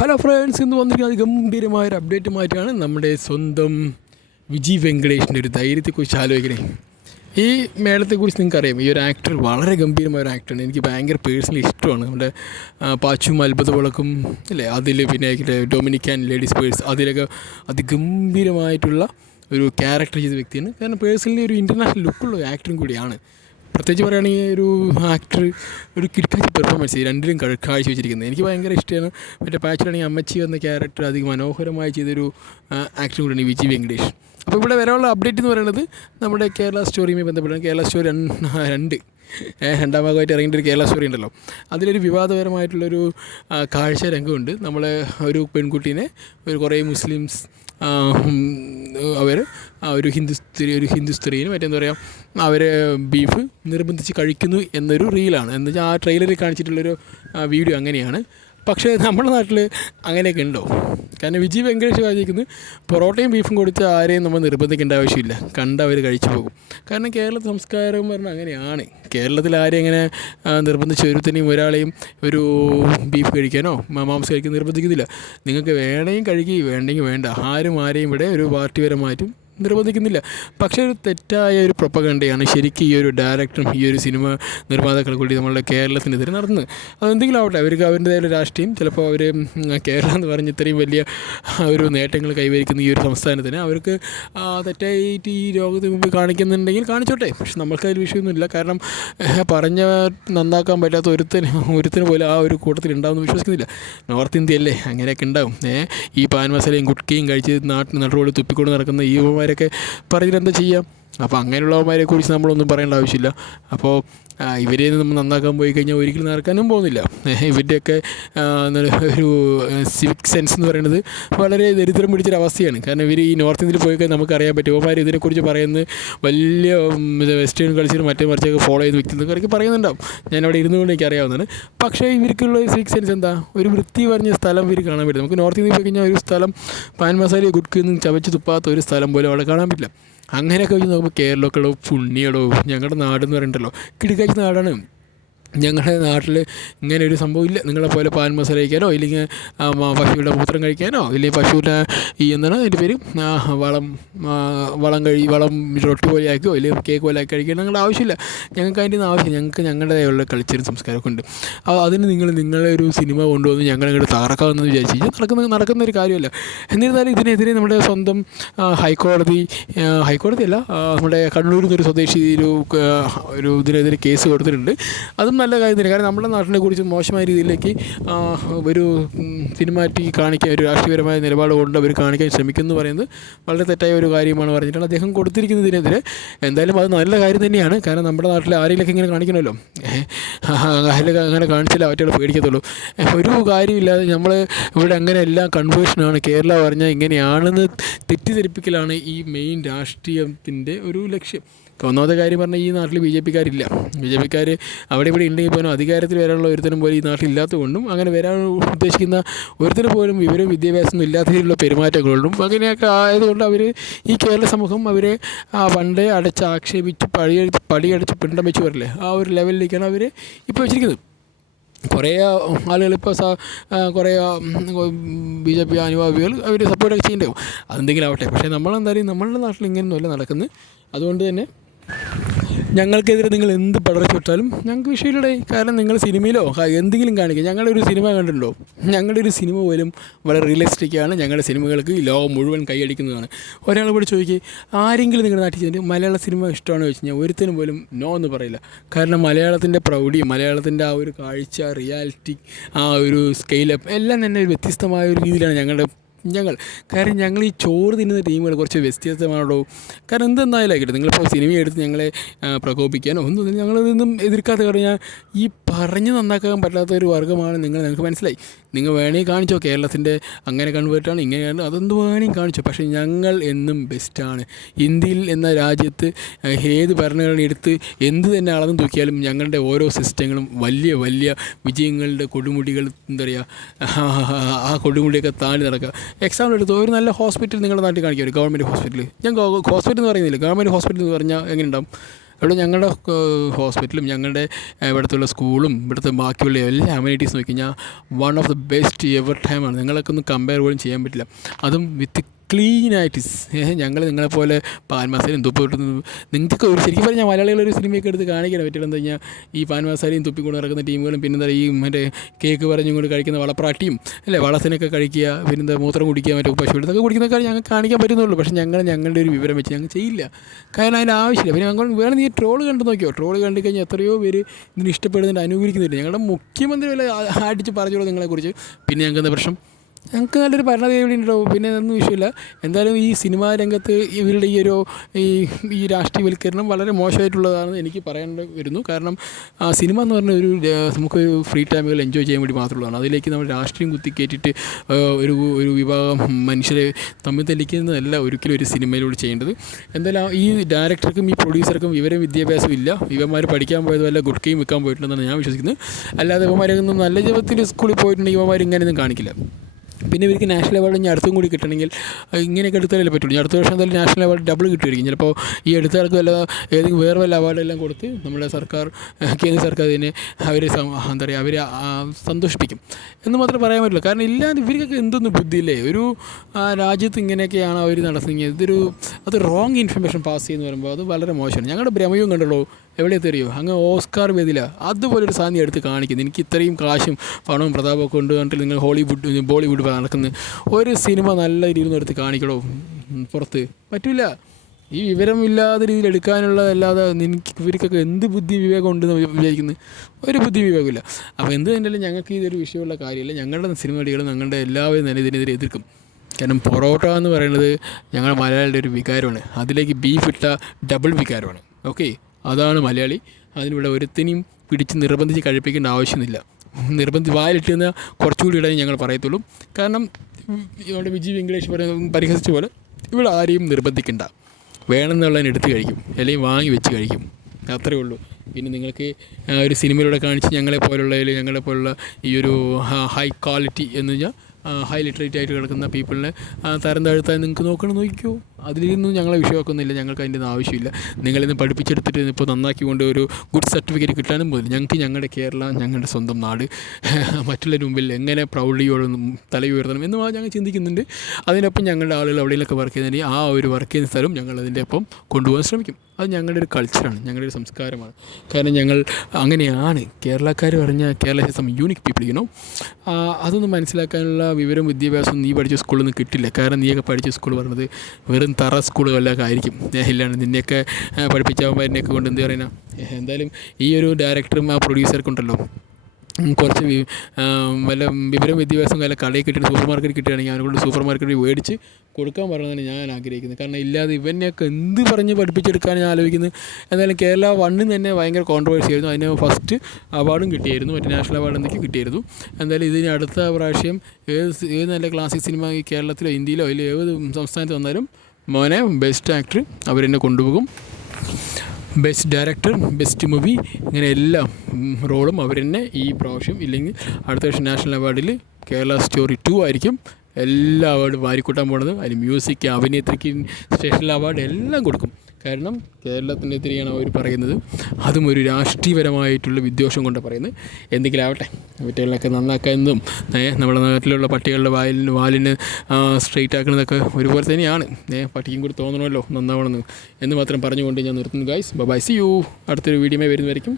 Hello friends, ഇന്ന് വന്നിരിക്കുന്നത് ഗംഭീരമായൊരു അപ്ഡേറ്റുമായിട്ടാണ്. നമ്മുടെ സ്വന്തം വിജയ് വെങ്കടേഷിൻ്റെ ഒരു ധൈര്യത്തെക്കുറിച്ച് ആലോചിക്കണേ. ഈ മേളത്തെക്കുറിച്ച് നിങ്ങൾക്കറിയാം, ഈ ഒരു ആക്ടർ വളരെ ഗംഭീരമായ ഒരു ആക്ടറാണ്. എനിക്ക് ഭയങ്കര പേഴ്സണലി ഇഷ്ടമാണ്. നമ്മുടെ പാച്ചും അത്ഭുത വിളക്കും അല്ലേ, അതിൽ പിന്നെ ഡൊമിനിക് ആൻഡ് ലേഡീസ് പേഴ്സ്, അതിലൊക്കെ അതിഗംഭീരമായിട്ടുള്ള ഒരു ക്യാരക്ടർ ചെയ്ത വ്യക്തിയാണ്. കാരണം പേഴ്സണലി ഒരു ഇൻ്റർനാഷണൽ ലുക്കുള്ള ആക്ടറും കൂടിയാണ്. പ്രത്യേകിച്ച് പറയുകയാണെങ്കിൽ ഒരു ആക്ടർ ഒരു കിടക്കാച്ചി പെർഫോമൻസ് രണ്ടിലും കാഴ്ച വെച്ചിരിക്കുന്നത് എനിക്ക് ഭയങ്കര ഇഷ്ടമാണ്. മറ്റേ പാച്ചിലാണെങ്കിൽ അമ്മച്ചി എന്ന ക്യാരക്ടർ മനോഹരമായി ചെയ്തൊരു ആക്ടറും കൂടിയാണ് വിജയ് വെങ്കടേഷ്. അപ്പോൾ ഇവിടെ വരാനുള്ള അപ്ഡേറ്റ് എന്ന് പറയുന്നത് നമ്മുടെ കേരള സ്റ്റോറിയുമായി ബന്ധപ്പെട്ടാണ്. കേരള സ്റ്റോറി രണ്ടാം ഭാഗമായിട്ട് ഇറങ്ങിയിട്ട് ഒരു കേരള സ്റ്റോറി ഉണ്ടല്ലോ, അതിലൊരു വിവാദപരമായിട്ടുള്ളൊരു കാഴ്ച രംഗമുണ്ട്. നമ്മളെ ഒരു പെൺകുട്ടീനെ കുറേ മുസ്ലിംസ് അവർ ഒരു ഹിന്ദു സ്ത്രീന് മറ്റെന്താ പറയുക, അവർ ബീഫ് നിർബന്ധിച്ച് കഴിക്കുന്നു എന്നൊരു റീലാണ്. എന്ന് വെച്ചാൽ ആ ട്രെയിലറിൽ കാണിച്ചിട്ടുള്ളൊരു വീഡിയോ അങ്ങനെയാണ്. പക്ഷേ നമ്മുടെ നാട്ടിൽ അങ്ങനെയൊക്കെ ഉണ്ടോ? കാരണം വിജയ് വെങ്കടേഷ് വായിക്കുന്നത് പൊറോട്ടയും ബീഫും കൊടുത്ത് ആരെയും നമ്മൾ നിർബന്ധിക്കേണ്ട ആവശ്യമില്ല, കണ്ടവർ കഴിച്ചു പോകും. കാരണം കേരള സംസ്കാരം പറഞ്ഞാൽ അങ്ങനെയാണ്. കേരളത്തിൽ ആരെയും അങ്ങനെ നിർബന്ധിച്ച് ഒരുത്തനെയും ഒരാളെയും ഒരു ബീഫ് കഴിക്കാനോ മാംസം കഴിക്കാൻ നിർബന്ധിക്കുന്നില്ല. നിങ്ങൾക്ക് വേണമെങ്കിൽ കഴിക്കുകയും വേണ്ടെങ്കിൽ വേണ്ട, ആരെയും ഇവിടെ ഒരു പാർട്ടിപരമായിട്ടും നിർബന്ധിക്കുന്നില്ല. പക്ഷേ ഒരു തെറ്റായ ഒരു പ്രൊപ്പഗണ്ടയാണ് ശരിക്കും ഈ ഒരു ഡയറക്ടറും ഈ ഒരു സിനിമ നിർമ്മാതാക്കൾ കൂടി നമ്മളുടെ കേരളത്തിനെതിരെ നടന്നത്. അതെന്തെങ്കിലും ആവട്ടെ, അവർക്ക് അവരുടേതായ രാഷ്ട്രീയം, ചിലപ്പോൾ അവർ കേരളം എന്ന് പറഞ്ഞ് ഇത്രയും വലിയ ഒരു നേട്ടങ്ങൾ കൈവരിക്കുന്ന ഈ ഒരു സംസ്ഥാനത്തിന് അവർക്ക് തെറ്റായിട്ട് ഈ ലോകത്തിന് മുമ്പ് കാണിക്കുന്നുണ്ടെങ്കിൽ കാണിച്ചോട്ടെ. പക്ഷെ നമ്മൾക്കതിൽ വിഷയമൊന്നുമില്ല. കാരണം പറഞ്ഞ നന്നാക്കാൻ പറ്റാത്ത ഒരുത്തിന് പോലും ആ ഒരു കൂട്ടത്തിൽ ഉണ്ടാവുമെന്ന് വിശ്വസിക്കുന്നില്ല. നോർത്ത് ഇന്ത്യ അല്ലേ, അങ്ങനെയൊക്കെ ഉണ്ടാവും. ഈ പാൻ മസാലയും ഗുട്കയും കഴിച്ച് നടുറോഡ് തുപ്പിക്കൊണ്ട് നടക്കുന്ന ഈ ൊക്കെ പറഞ്ഞിട്ട് എന്താ ചെയ്യാം? അപ്പോൾ അങ്ങനെയുള്ളവന്മാരെ കുറിച്ച് നമ്മളൊന്നും പറയേണ്ട ആവശ്യമില്ല. അപ്പോൾ ഇവരെ നമ്മൾ നന്നാക്കാൻ പോയി കഴിഞ്ഞാൽ ഒരിക്കലും നടക്കാനും പോകുന്നില്ല. ഇവരുടെയൊക്കെ ഒരു സിവിക് സെൻസ് എന്ന് പറയുന്നത് വളരെ ദരിദ്രം പിടിച്ചൊരവസ്ഥയാണ്. കാരണം ഇവർ ഈ നോർത്ത് ഇന്ത്യയിൽ പോയി കഴിഞ്ഞാൽ നമുക്കറിയാൻ പറ്റും ഇവന്മാർ ഇതിനെക്കുറിച്ച് പറയുന്നത് വലിയ വെസ്റ്റേൺ കൾച്ചർ മറിച്ചൊക്കെ ഫോളോ ചെയ്ത് വ്യക്തികളൊക്കെ പറയുന്നുണ്ടാവും. ഞാനവിടെ ഇരുന്നുകൊണ്ട് എനിക്ക് അറിയാവുന്നതാണ്. പക്ഷേ ഇവർക്കുള്ള ഒരു സിവിക് സെൻസ് എന്താ? ഒരു വൃത്തി പറഞ്ഞ സ്ഥലം ഇവർ കാണാൻ പറ്റില്ല. നമുക്ക് നോർത്ത് ഇന്ത്യയിൽ പോയി കഴിഞ്ഞാൽ ഒരു സ്ഥലം പാൻ മസാല ഗുഡ്ക്കൊന്നും ചവച്ച് തുപ്പാത്ത ഒരു സ്ഥലം പോലും അവിടെ കാണാൻ പറ്റില്ല. അങ്ങനെയൊക്കെ വെച്ച് നോക്കുമ്പോൾ കേരളമൊക്കെയോ പുണ്യടോ, ഞങ്ങളുടെ നാടെന്ന് പറയണ്ടല്ലോ കിടക്കാച്ച നാടാണ്. ഞങ്ങളുടെ നാട്ടിൽ ഇങ്ങനെ ഒരു സംഭവം ഇല്ല. നിങ്ങളെ പോലെ പാൻ മസാല കഴിക്കാനോ ഇല്ലെങ്കിൽ പശുവിൻ്റെ മൂത്രം കഴിക്കാനോ ഇല്ലെങ്കിൽ പശുവിൻ്റെ എന്താണ് അതിൻ്റെ പേര് വളം റൊട്ടി പോലെ ആക്കിയോ ഇല്ലെങ്കിൽ കേക്ക് പോലെ ആക്കി കഴിക്കാൻ ഞങ്ങളുടെ ആവശ്യമില്ല. ഞങ്ങൾക്ക് അതിൻ്റെ ആവശ്യം, ഞങ്ങൾക്ക് ഞങ്ങളുടേതായുള്ള കൾച്ചറും സംസ്കാരമൊക്കെ ഉണ്ട്. അതിന് നിങ്ങളെ ഒരു സിനിമ കൊണ്ടുവന്ന് ഞങ്ങളിങ്ങോട്ട് തകർക്കാമെന്ന് വിചാരിച്ചു കഴിഞ്ഞാൽ നടക്കുന്ന ഒരു കാര്യമല്ല. എന്നിരുന്നാലും ഇതിനെതിരെ നമ്മുടെ സ്വന്തം ഹൈക്കോടതിയല്ല, നമ്മുടെ കണ്ണൂരിൽ നിന്നൊരു സ്വദേശി ഒരു ഇതിനെതിരെ കേസ് കൊടുത്തിട്ടുണ്ട്. അതും നല്ല കാര്യം തന്നെ. കാരണം നമ്മുടെ നാട്ടിനെ കുറിച്ച് മോശമായ രീതിയിലേക്ക് ഒരു സിനിമാറ്റിക് കാണിക്കാൻ, ഒരു രാഷ്ട്രീയപരമായ നിലപാട് കൊണ്ട് അവർ കാണിക്കാൻ ശ്രമിക്കുന്നു പറയുന്നത് വളരെ തെറ്റായ ഒരു കാര്യമാണ് പറഞ്ഞിട്ടാണ് അദ്ദേഹം കൊടുത്തിരിക്കുന്നതിനെതിരെ. എന്തായാലും അത് നല്ല കാര്യം തന്നെയാണ്. കാരണം നമ്മുടെ നാട്ടിൽ ആരെങ്കിലൊക്കെ ഇങ്ങനെ കാണിക്കണമല്ലോ, അങ്ങനെ കാണിച്ചാലേ അവറ്റകൾ പേടിക്കത്തുള്ളൂ. ഒരു കാര്യമില്ലാതെ നമ്മൾ ഇവിടെ അങ്ങനെ എല്ലാം കൺവേർഷനാണ്, കേരള പറഞ്ഞാൽ ഇങ്ങനെയാണെന്ന് തെറ്റിദ്ധരിപ്പിക്കലാണ് ഈ മെയിൻ രാഷ്ട്രീയത്തിൻ്റെ ഒരു ലക്ഷ്യം. ഒന്നാമത്തെ കാര്യം പറഞ്ഞാൽ ഈ നാട്ടിൽ ബി ജെ പിക്കാരില്ല. അവിടെ ഇവിടെ ഉണ്ടെങ്കിൽ പോലും അധികാരത്തിൽ വരാനുള്ള ഒരുത്തനും പോലും ഈ നാട്ടിൽ ഇല്ലാത്തതുകൊണ്ടും അങ്ങനെ വരാൻ ഉദ്ദേശിക്കുന്ന ഒരുത്തനും പോലും വിവരവും വിദ്യാഭ്യാസമൊന്നും ഇല്ലാത്ത രീതിയിലുള്ള പെരുമാറ്റങ്ങളുണ്ടും അങ്ങനെയൊക്കെ ആയതുകൊണ്ട് അവർ ഈ കേരള സമൂഹം അവരെ പണ്ടേ ആക്ഷേപിച്ച് പടിയടിച്ച് പിണ്ടം വെച്ച് വരില്ലേ, ആ ഒരു ലെവലിലേക്കാണ് അവർ ഇപ്പോൾ വെച്ചിരിക്കുന്നത്. കുറേ ആളുകളിപ്പോൾ കുറേ ബി ജെ പി അനുഭാവികൾ അവർ സപ്പോർട്ടൊക്കെ ചെയ്യേണ്ടാവും. അതെന്തെങ്കിലും ആവട്ടെ. പക്ഷേ നമ്മളെന്തായാലും നമ്മളുടെ നാട്ടിൽ ഇങ്ങനെയൊന്നുമല്ല നടക്കുന്നത്. അതുകൊണ്ട് തന്നെ ഞങ്ങൾക്കെതിരെ നിങ്ങൾ എന്ത് പടർച്ചു വിട്ടാലും ഞങ്ങൾക്ക് വിഷയമില്ലടേ. കാരണം നിങ്ങൾ സിനിമയിലോ എന്തെങ്കിലും കാണിക്കുക. ഞങ്ങളുടെ ഒരു സിനിമ കണ്ടിട്ടുണ്ടോ? ഞങ്ങളുടെ ഒരു സിനിമ പോലും വളരെ റിയലിസ്റ്റിക്കാണ്. ഞങ്ങളുടെ സിനിമകൾക്ക് ലോകം മുഴുവൻ കൈയടിക്കുന്നതാണ്. ഒരാൾ കൂടി ചോദിക്കുക, ആരെങ്കിലും നിങ്ങളുടെ നാട്ടിൽ ചെന്നിട്ട് മലയാള സിനിമ ഇഷ്ടമാണെന്ന് ചോദിച്ചു കഴിഞ്ഞാൽ ഒരുത്തനും പോലും നോ എന്ന് പറയില്ല. കാരണം മലയാളത്തിൻ്റെ പ്രൗഢി, മലയാളത്തിൻ്റെ ആ ഒരു കാഴ്ച, റിയാലിറ്റി, ആ ഒരു സ്കെയിലപ്പ് എല്ലാം തന്നെ ഒരു വ്യത്യസ്തമായ ഒരു രീതിയിലാണ് കാരണം ഞങ്ങൾ ഈ ചോറ് തിന്നുന്ന ടീമുകൾ കുറച്ച് വ്യത്യസ്തമാണോ. കാരണം എന്തെന്നായാലും ആയിക്കട്ടെ, നിങ്ങളിപ്പോൾ സിനിമ എടുത്ത് ഞങ്ങളെ പ്രകോപിക്കാനോ ഒന്നും ഞങ്ങളതൊന്നും എതിർക്കാത്ത പറഞ്ഞാൽ ഈ പറഞ്ഞ് നന്നാക്കാൻ പറ്റാത്ത ഒരു വർഗ്ഗമാണ് ഞങ്ങൾക്ക് മനസ്സിലായി. നിങ്ങൾ വേണമെങ്കിൽ കാണിച്ചോ കേരളത്തിൻ്റെ അങ്ങനെ കൺവേർട്ടാണ് ഇങ്ങനെയാണ്, അതൊന്നും വേണമെങ്കിൽ കാണിച്ചോ. പക്ഷേ ഞങ്ങൾ എന്നും ബെസ്റ്റാണ്. ഇന്ത്യയിൽ എന്ന രാജ്യത്ത് ഏത് ഭരണഘടന എടുത്ത് എന്ത് തന്നെ അളന്ന് തൂക്കിയാലും ഞങ്ങളുടെ ഓരോ സിസ്റ്റങ്ങളും വലിയ വലിയ വിജയങ്ങളുടെ കൊടുമുടികൾ, എന്താ പറയുക, ആ കൊടുമുടിയൊക്കെ താണ്ടി നടക്കുക. എക്സാമ്പിൾ എടുത്തു, ഒരു നല്ല ഹോസ്പിറ്റൽ നിങ്ങളുടെ നാട്ടിൽ കാണിക്കുക, ഒരു ഗവൺമെൻറ് ഹോസ്പിറ്റൽ. ഞാൻ ഹോസ്പിറ്റൽ എന്ന് പറയുന്നില്ല, ഗവൺമെൻറ് ഹോസ്പിറ്റൽ എന്ന് പറഞ്ഞാൽ എങ്ങനെ ഉണ്ടാവും? ഇവിടെ ഞങ്ങളുടെ ഹോസ്പിറ്റലും ഞങ്ങളുടെ ഇവിടുത്തെ സ്കൂളും ഇവിടുത്തെ ബാക്കിയുള്ള എല്ലാ അമ്യൂണിറ്റീസ് നോക്കി കഴിഞ്ഞാൽ one of the best ever ടൈമാണ്. നിങ്ങളൊക്കെ ഒന്ന് കമ്പയർ പോലും ചെയ്യാൻ പറ്റില്ല. അതും വിത്ത് ക്ലീനായിട്ട് ഞങ്ങൾ നിങ്ങളെപ്പോലെ പാൻ മസാലയും തുപ്പി വിട്ടുന്നു. നിങ്ങൾക്കൊക്കെ ഒരു ശരിക്കും പറഞ്ഞാൽ മലയാളികളൊരു സിനിമയൊക്കെ എടുത്ത് കാണിക്കാൻ പറ്റില്ല. എന്താ കഴിഞ്ഞാൽ ഈ പാൻ മസാലയും തുപ്പിക്കൊണ്ട് നടക്കുന്ന ടീമുകളും പിന്നെന്താ ഈ മറ്റേ കേക്ക് പറഞ്ഞും കൊണ്ട് കഴിക്കുന്ന വളപ്രാട്ടിയും അല്ലേ, വളത്തിനൊക്കെ കഴിക്കുക, പിന്നെന്താ മൂത്രം കുടിക്കുക, മറ്റേ പശു എടുത്തൊക്കെ കുടിക്കുന്നതൊക്കെ ഞങ്ങൾക്ക് കാണിക്കാൻ പറ്റുന്നുള്ളൂ. പക്ഷേ ഞങ്ങളുടെ ഒരു വിവരം വെച്ച് ഞങ്ങൾ ചെയ്യില്ല. കാരണം അതിൻ്റെ ആവശ്യമില്ല. പിന്നെ ഞങ്ങൾ വേണം നീ ട്രോള് കണ്ടു നോക്കിയോ. ട്രോള് കണ്ടു കഴിഞ്ഞാൽ എത്രയോ പേര് ഇതിന് ഇഷ്ടപ്പെടുന്നുണ്ട്, അനുകൂലിക്കുന്നില്ല. ഞങ്ങളുടെ മുഖ്യമന്ത്രി വല്ല അടിച്ച് പറഞ്ഞോളൂ നിങ്ങളെക്കുറിച്ച്. പിന്നെ ഞങ്ങൾക്ക് എന്താ പ്രശ്നം? ഞങ്ങൾക്ക് നല്ലൊരു ഭരണദേവി ഉണ്ടോ, പിന്നെ അതൊന്നും വിഷയമില്ല. എന്തായാലും ഈ സിനിമാ രംഗത്ത് ഇവരുടെ ഈ രാഷ്ട്രീയവൽക്കരണം വളരെ മോശമായിട്ടുള്ളതാണെന്ന് എനിക്ക് പറയേണ്ടി വരുന്നു. കാരണം സിനിമ എന്ന് പറഞ്ഞ നമുക്കൊരു ഫ്രീ ടൈമുകൾ എൻജോയ് ചെയ്യാൻ വേണ്ടി മാത്രമുള്ളതാണ്. അതിലേക്ക് നമ്മൾ രാഷ്ട്രീയം കുത്തിക്കയറ്റിയിട്ട് ഒരു വിഭാഗം മനുഷ്യരെ തമ്മിൽ തെളിക്കുന്നതല്ല ഒരിക്കലും ഒരു സിനിമയിലൂടെ ചെയ്യേണ്ടത്. എന്തായാലും ഈ ഡയറക്ടർക്കും ഈ പ്രൊഡ്യൂസർക്കും വിദ്യാഭ്യാസം ഇല്ല. ഇവന്മാർ പഠിക്കാൻ പോയത് വല്ല ഗുഡ്കയും വെക്കാൻ പോയിട്ടുണ്ടെന്നാണ് ഞാൻ വിശ്വസിക്കുന്നത്. അല്ലാതെ ഇവന്മാരൊന്നും നല്ല ജീവിതത്തിൽ സ്കൂളിൽ പോയിട്ടുണ്ടെങ്കിൽ ഇവന്മാർ ഇങ്ങനെയൊന്നും കാണിക്കില്ല. പിന്നെ ഇവർക്ക് നാഷണൽ അവാർഡ് ഇനി അടുത്തും കൂടി കിട്ടണമെങ്കിൽ ഇങ്ങനെയൊക്കെ എടുത്താലേ പറ്റുള്ളൂ. അടുത്ത വർഷം എന്തായാലും നാഷണൽ അവാർഡ് ഡബിൾ കിട്ടുമായിരിക്കും. ചിലപ്പോൾ ഈ അടുത്തവർക്ക് ഏതെങ്കിലും വേറെ വല്ല അവാർഡെല്ലാം കൊടുത്ത് നമ്മുടെ സർക്കാർ, കേന്ദ്ര സർക്കാർ ഇതിനെ അവരെ എന്താ പറയുക, അവരെ സന്തോഷിപ്പിക്കും എന്ന് മാത്രമേ പറയാൻ പറ്റുള്ളൂ. കാരണം ഇല്ലാതെ ഇവർക്കൊക്കെ എന്തൊന്നും ബുദ്ധിയില്ലേ. ഒരു രാജ്യത്ത് ഇങ്ങനെയൊക്കെയാണ് അവർ നടത്തുന്നത്. അത് റോങ് ഇൻഫർമേഷൻ പാസ് ചെയ്യുന്നു പറയുമ്പോൾ അത് വളരെ മോശമാണ്. ഞങ്ങളുടെ ഭ്രമയും കണ്ടല്ലോ എവിടെ എത്തിയോ, അങ്ങ് ഓസ്കാർ വേദിയില്ല അതുപോലൊരു സാധനം എടുത്ത് കാണിക്കുന്നത്. എനിക്ക് ഇത്രയും കാശും പണവും പ്രതാപമൊക്കെ കൊണ്ട് കണ്ടിട്ട് നിങ്ങൾ ബോളിവുഡ് നടക്കുന്ന ഒരു സിനിമ നല്ല രീതിയിൽ എടുത്ത് കാണിക്കണോ പുറത്ത്? പറ്റില്ല. ഈ വിവരമില്ലാത്ത രീതിയിൽ എടുക്കാനുള്ളതല്ലാതെ ഇവർക്കൊക്കെ എന്ത് ബുദ്ധി വിവേകം ഉണ്ടെന്ന് വിചാരിക്കുന്നത്? ഒരു ബുദ്ധി വിവേകമില്ല. അപ്പോൾ എന്ത് തന്നെയല്ലേ ഞങ്ങൾക്ക് ഇതൊരു വിഷയമുള്ള കാര്യമില്ല. ഞങ്ങളുടെ സിനിമ നടികളും ഞങ്ങളുടെ എല്ലാവരും തന്നെ ഇതിനെതിരെ എതിർക്കും. കാരണം പൊറോട്ട എന്ന് പറയുന്നത് ഞങ്ങളുടെ മലയാളിയുടെ ഒരു വികാരമാണ്. അതിലേക്ക് ബീഫ് ഇട്ട ഡബിൾ വികാരമാണ്. ഓക്കെ, അതാണ് മലയാളി. അതിനിവിടെ ഒരുത്തിനെയും പിടിച്ച് നിർബന്ധിച്ച് കഴിപ്പിക്കേണ്ട ആവശ്യമില്ല. വായിലിട്ട് നിന്ന് കുറച്ചുകൂടി ഇടാൻ ഞങ്ങൾ പറയത്തുള്ളൂ. കാരണം നമ്മുടെ വിജയ് വെങ്കടേഷ് പരിഹസിച്ച പോലെ ഇവിടെ ആരെയും നിർബന്ധിക്കണ്ട. വേണമെന്നുള്ളതിന് എടുത്ത് കഴിക്കും, അല്ലെങ്കിൽ വാങ്ങി വെച്ച് കഴിക്കും, അത്രയേ ഉള്ളൂ. പിന്നെ നിങ്ങൾക്ക് ഒരു സിനിമയിലൂടെ കാണിച്ച് ഞങ്ങളെപ്പോലുള്ള ഈ ഒരു ഹൈ ക്വാളിറ്റി എന്ന് പറഞ്ഞാൽ ഹൈ ലിറ്ററേറ്റ് ആയിട്ട് കിടക്കുന്ന പീപ്പിളിനെ തരം താഴ്ത്താൻ നിങ്ങൾക്ക് നോക്കിക്കോ. അതിലൊന്നും ഞങ്ങളെ വിഷയമാക്കുന്നില്ല. ഞങ്ങൾക്ക് അതിൻ്റെ ഒന്നും ആവശ്യമില്ല. നിങ്ങളിന്ന് പഠിപ്പിച്ചെടുത്തിട്ട് ഇപ്പോൾ നന്നാക്കിക്കൊണ്ട് ഒരു ഗുഡ് സർട്ടിഫിക്കറ്റ് കിട്ടാനും പോലും ഞങ്ങളുടെ കേരള, ഞങ്ങളുടെ സ്വന്തം നാട് മറ്റുള്ളവരുടെ മുമ്പിൽ എങ്ങനെ പ്രൗഢിയോടൊന്നും തലയുയർത്തണം എന്ന് ഞങ്ങൾ ചിന്തിക്കുന്നുണ്ട്. അതിനൊപ്പം ഞങ്ങളുടെ ആളുകൾ എവിടെയെങ്കിലൊക്കെ വർക്ക് ചെയ്യുന്നതിന് ആ ഒരു വർക്ക് ചെയ്യുന്ന സ്ഥലം ഞങ്ങൾ അതിൻ്റെ ഒപ്പം കൊണ്ടുപോകാൻ ശ്രമിക്കും. അത് ഞങ്ങളുടെ ഒരു കൾച്ചറാണ്, ഞങ്ങളുടെ ഒരു സംസ്കാരമാണ്. കാരണം ഞങ്ങൾ അങ്ങനെയാണ്. കേരളക്കാർ പറഞ്ഞാൽ Kerala some unique people you know. അതൊന്നും മനസ്സിലാക്കാനുള്ള വിവരം വിദ്യാഭ്യാസം നീ പഠിച്ച സ്കൂളിൽ നിന്ന് കിട്ടില്ല. കാരണം നീയൊക്കെ പഠിച്ച സ്കൂൾ പറഞ്ഞത് വെറും തറ സ്കൂളുകളൊക്കെ ആയിരിക്കും. ഇല്ലാണ്ട് നിന്നെയൊക്കെ പഠിപ്പിച്ചവന്മാരിനെയൊക്കെ കൊണ്ട് എന്ത് പറയുന്ന. എന്തായാലും ഈ ഒരു ഡയറക്ടറും ആ പ്രൊഡ്യൂസർക്കും ഉണ്ടല്ലോ കുറച്ച് വല്ല വിദ്യാഭ്യാസം വല്ല കടയിൽ കിട്ടിയിട്ട് സൂപ്പർ മാർക്കറ്റ് കിട്ടുകയാണെങ്കിൽ അവനെ കൊണ്ട് സൂപ്പർ മാർക്കറ്റിൽ മേടിച്ച് കൊടുക്കാൻ പറയുന്നതാണ് ഞാൻ ആഗ്രഹിക്കുന്നത്. കാരണം ഇല്ലാതെ ഇവനെയൊക്കെ എന്ത് പറഞ്ഞ് പഠിപ്പിച്ചെടുക്കാൻ ഞാൻ ആലോചിക്കുന്നത്. എന്തായാലും കേരള 1 തന്നെ ഭയങ്കര കോൺട്രവേഴ്സി ആയിരുന്നു. അതിന് ഫസ്റ്റ് അവാർഡും കിട്ടിയായിരുന്നു, മറ്റേ നാഷണൽ അവാർഡ് എന്തൊക്കെ കിട്ടിയായിരുന്നു. എന്തായാലും ഇതിന് അടുത്ത പ്രാവശ്യം ഏത് നല്ല ക്ലാസിക് സിനിമ ഈ കേരളത്തിലോ ഇന്ത്യയിലോ അതിൽ ഏത് സംസ്ഥാനത്ത് വന്നാലും മോനെ ബെസ്റ്റ് ആക്ടർ അവരെന്നെ കൊണ്ടുപോകും. ബെസ്റ്റ് ഡയറക്ടർ, ബെസ്റ്റ് മൂവി, ഇങ്ങനെ എല്ലാ റോളും അവർ തന്നെ ഈ പ്രാവശ്യം. ഇല്ലെങ്കിൽ അടുത്ത വർഷം നാഷണൽ അവാർഡിൽ കേരള സ്റ്റോറി 2 ആയിരിക്കും എല്ലാ അവാർഡും വാരിക്കൂട്ടാൻ പോണത്. അതിന് മ്യൂസിക്, അഭിനേത്രിക്ക് സ്പെഷ്യൽ അവാർഡ് എല്ലാം കൊടുക്കും. കാരണം കേരളത്തിൻ്റെ എതിരെയാണ് അവർ പറയുന്നത്. അതും ഒരു രാഷ്ട്രീയപരമായിട്ടുള്ള വിദ്വേഷം കൊണ്ട് പറയുന്നത്. എന്തെങ്കിലും ആവട്ടെ, കുട്ടികളൊക്കെ നന്നാക്കുന്നതും നമ്മുടെ നാട്ടിലുള്ള പട്ടികളുടെ വാലിന് സ്ട്രെയിറ്റ് ആക്കുന്നതൊക്കെ ഒരുപോലെ തന്നെയാണ്. പട്ടിക്കും കൂടി തോന്നണമല്ലോ നന്നാവണമെന്ന് എന്ന് മാത്രം പറഞ്ഞുകൊണ്ട് ഞാൻ നിർത്തുന്നു. Guys bye, see you. അടുത്തൊരു വീഡിയോയിൽ വരുന്നതായിരിക്കും.